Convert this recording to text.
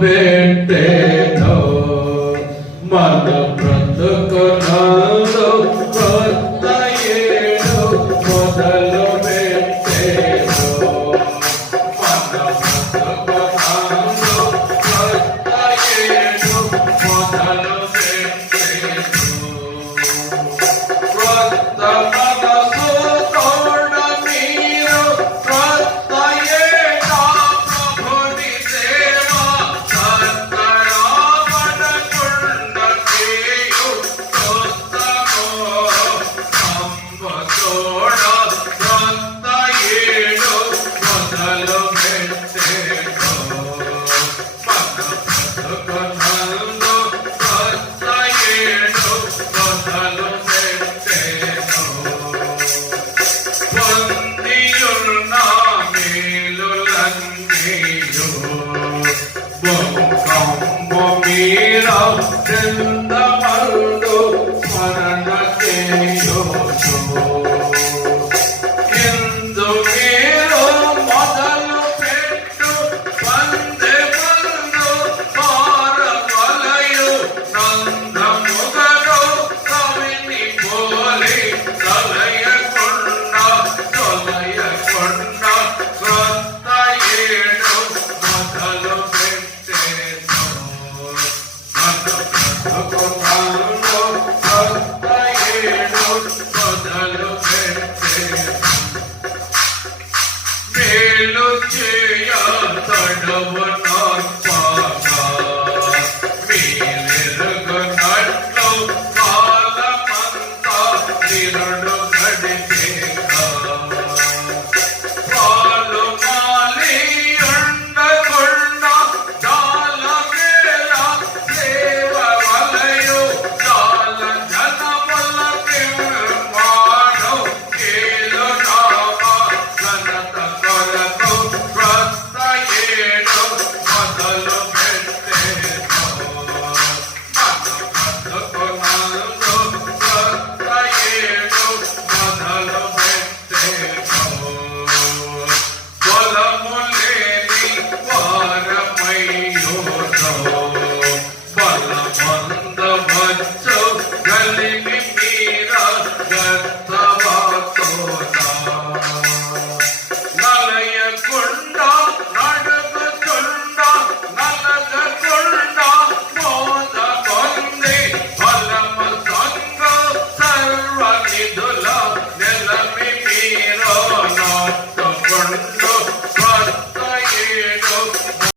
పెట్టెను మన బ్రతుకునందు కొత్త ఏడు మొదలు పెట్టెను మన బ్రతుకునందు కొత్త ఏడు మొదలు పెట్టెను కొత్త మనసు తోడ మీరు కొత్త ఏట ప్రభుని సేవ సత్కరామనకుండ చేయు కొత్తమో సంబతోడ కొత్త ఏడు మొదలు పెట్టెను మన బ్రతుకునందు కొత్త ఏడు మొదలు పెట్టెను పొందియున్న మేలులన్నీయు బొంకంబు మీర చందమరుడు స్మరణ చేయుచు ఇందు మీరు మొదలు పెట్టు వందెమల్లు మారవలయు నందముగను కవిని పోలి తొలయకొండ కొత్త ఏడు మొదలు పెట్టెను మన బ్రతుకునందు కొత్త ఏడు మొదలు పెట్టెను మేలు చేయ తడవ